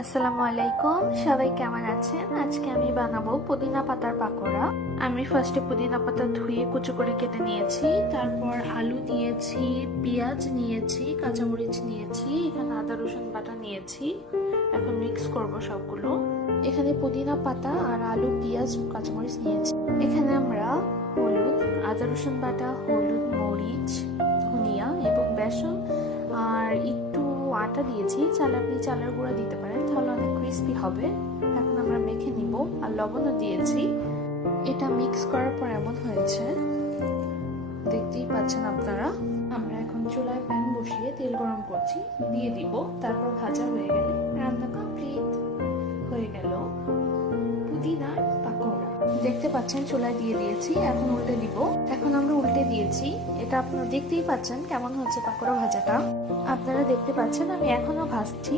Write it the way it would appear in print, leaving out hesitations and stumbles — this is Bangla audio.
আসসালামু আলাইকুম, সবাই কেমন আছেন? আজকে আমি বানাবো পুদিনা পাতার পাকোড়া। আমি ফার্স্টে পুদিনা পাতা ধুয়ে কুচো করে কেটে নিয়েছি, তারপর আলু নিয়েছি, পেঁয়াজ নিয়েছি, কাঁচামরিচ নিয়েছি, এখানে আদা রসুন বাটা নিয়েছি। এখন মিক্স করব সবগুলো। এখানে পুদিনা পাতা আর আলু, পেঁয়াজ, কাঁচামরিচ নিয়েছি। এখানে আমরা হলুদ, আদা রসুন বাটা, হলুদ, মরিচ, ধনিয়া এবং বেসন আর একটু আটা দিয়েছি। আপনি চালের গুঁড়া দিতে পারেন, তাহলে অনেক ক্রিস্পি হবে। এখন আমরা মেখে নিব। আর লবণও দিয়েছি। এটা মিক্স করার পর এমন হয়েছে, দেখতেই পাচ্ছেন আপনারা। আমরা এখন চুলায় প্যান বসিয়ে তেল গরম করছি, দিয়ে দিব। তারপর ভাজা হয়ে গেলে রান্না কমপ্লিট হয়ে গেল পুদিনার পাকোড়া। দেখতে পাচ্ছেন চুলায় দিয়ে দিয়েছি, এখন উল্টে দিব। এখন আমরা উল্টে দিয়েছি। এটা আপনারা দেখতেই পাচ্ছেন কেমন হচ্ছে পাকোড়া ভাজাটা। আপনারা দেখতে পাচ্ছেন আমি এখনো ভাজছি।